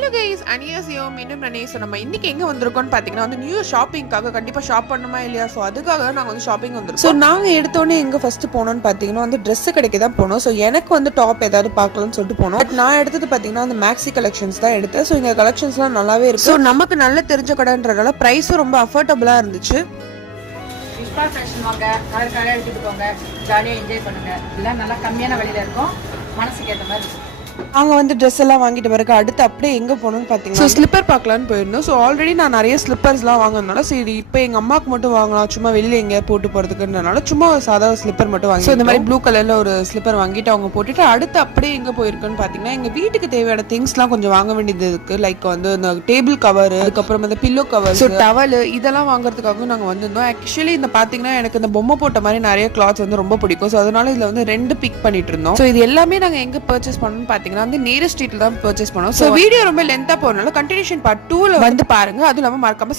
Hello guys, அனியாசியோ மீண்டும் நானே. So நம்ம இன்னைக்கு எங்கே வந்திருக்கோம்னு பார்த்தீங்கன்னா வந்து நியூ ஷாப்பிங்காக கண்டிப்பாக ஷாப் பண்ணுமா இல்லையா, ஸோ அதுக்காக நாங்கள் வந்து ஷாப்பிங் வந்திருக்கோம். ஸோ நாங்கள் எடுத்தோன்னே எங்கே ஃபஸ்ட்டு போனோம்னு பார்த்தீங்கன்னா வந்து ட்ரெஸ் கடைக்கு தான் போனோம். ஸோ எனக்கு வந்து டாப் ஏதாவது பார்க்கலாம்னு சொல்லிட்டு போனோம். பட் நான் எடுத்தது பார்த்தீங்கன்னா அந்த மேக்ஸி கலெக்ஷன்ஸ் தான் எடுத்தேன். ஸோ இங்கே கலெக்ஷன்ஸ்லாம் நல்லாவே இருக்கு. ஸோ நமக்கு நல்ல தெரிஞ்ச கடைன்றதால ப்ரைஸும் ரொம்ப அஃபோர்டபுளாக இருந்துச்சு. ஃபேஷன் வாங்க, கலர் கலர் எடுத்துட்டு போங்க, ஜாலியாக என்ஜாய் பண்ணுங்க. இதெல்லாம் நல்லா கம்மியான விலையில இருக்கும், மனசுக்கு ஏற்ற மாதிரி இருக்கும். நாங்கள் வந்து ட்ரெஸ் எல்லாம் வாங்கிட்டு பிறகு அடுத்து அப்படியே எங்கே போகணும்னு பார்த்தீங்கன்னா ஸ்லிப்பர் பார்க்கலான்னு போயிருந்தோம். ஸோ ஆல்ரெடி நான் நிறைய ஸ்லிப்பர்ஸ்லாம் வாங்கினால சரி இப்போ எங்கள் அம்மாவுக்கு மட்டும் வாங்கலாம், சும்மா வெளியில் எங்கேயா போட்டு போகிறதுக்குன்றனால சும்மா ஒரு சாதா ஸ்லிப்பர் மட்டும் வாங்கி. ஸோ இந்த மாதிரி ப்ளூ கலரில் ஒரு ஸ்லிப்பர் வாங்கிட்டு அவங்க போட்டுட்டு அடுத்து அப்படியே எங்கே போயிருக்குன்னு பார்த்தீங்கன்னா எங்கள் வீட்டுக்கு தேவையான திங்ஸ்லாம் கொஞ்சம் வாங்க வேண்டியது இருக்குது. லைக் வந்து இந்த டேபிள் கவர், அதுக்கப்புறம் இந்த பில்லோ கவர், ஸோ டவல் இதெல்லாம் வாங்குறதுக்காகவும் நாங்கள் வந்திருந்தோம். ஆக்சுவலி இந்த பார்த்தீங்கன்னா எனக்கு இந்த பொம்மை போட்ட மாதிரி நிறைய கிளாத்ஸ் வந்து ரொம்ப பிடிக்கும். ஸோ அதனால இதில் வந்து 2 பிக் பண்ணிட்டு இருந்தோம். ஸோ இது எல்லாமே நாங்கள் எங்கே பர்ச்சேஸ் பண்ணணும்னு பார்த்தீங்கன்னா வந்து நியரஸ்ட் ஸ்ட்ரீட்ல தான் பர்ச்சேஸ் பண்ணோம். ஸோ வீடியோ ரொம்ப லென்த்தா போறனால கண்டினியூஷன் பார்ட் 2ல வந்து பாருங்க. அதுவும் இல்லாம மறக்காம